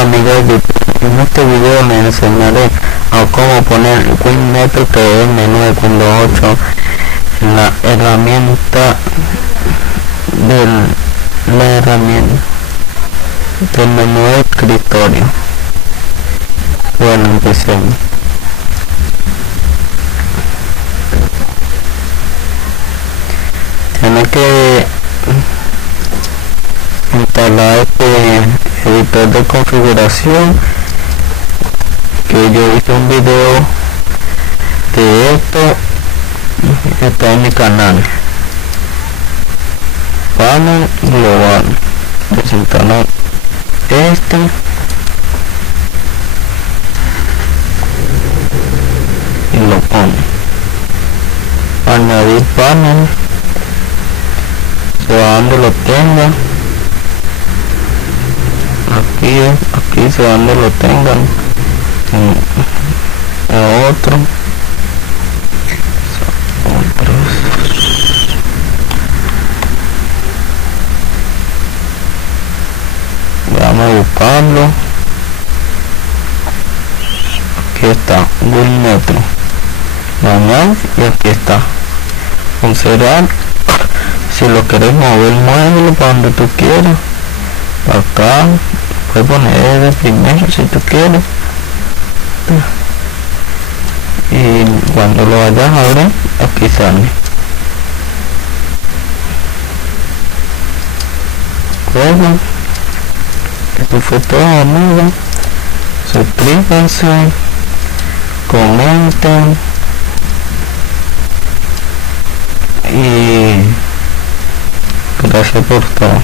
Hola amigos de YouTube, en este video les enseñaré a cómo poner WinMetro, que es el menú de Windows 8 en la herramienta del menú de escritorio. Bueno, empecemos. Tiene que instalar este editor de configuración, que yo hice un video de esto, está en mi canal. Panel global, desinstalar este y lo pone. Añadir panel, se va donde lo tenga. Aquí se va donde lo tengan, en otro, vamos a buscarlo. Aquí está WinMetro, manual, y aquí está considerar. Si lo quieres mover, muévelo para donde tú quieras. Acá puedes poner de primero si tú quieres, y cuando lo vayas a abrir, aquí sale. Bueno, esto fue todo, amigos. Suscríbanse, comenten y gracias por todo.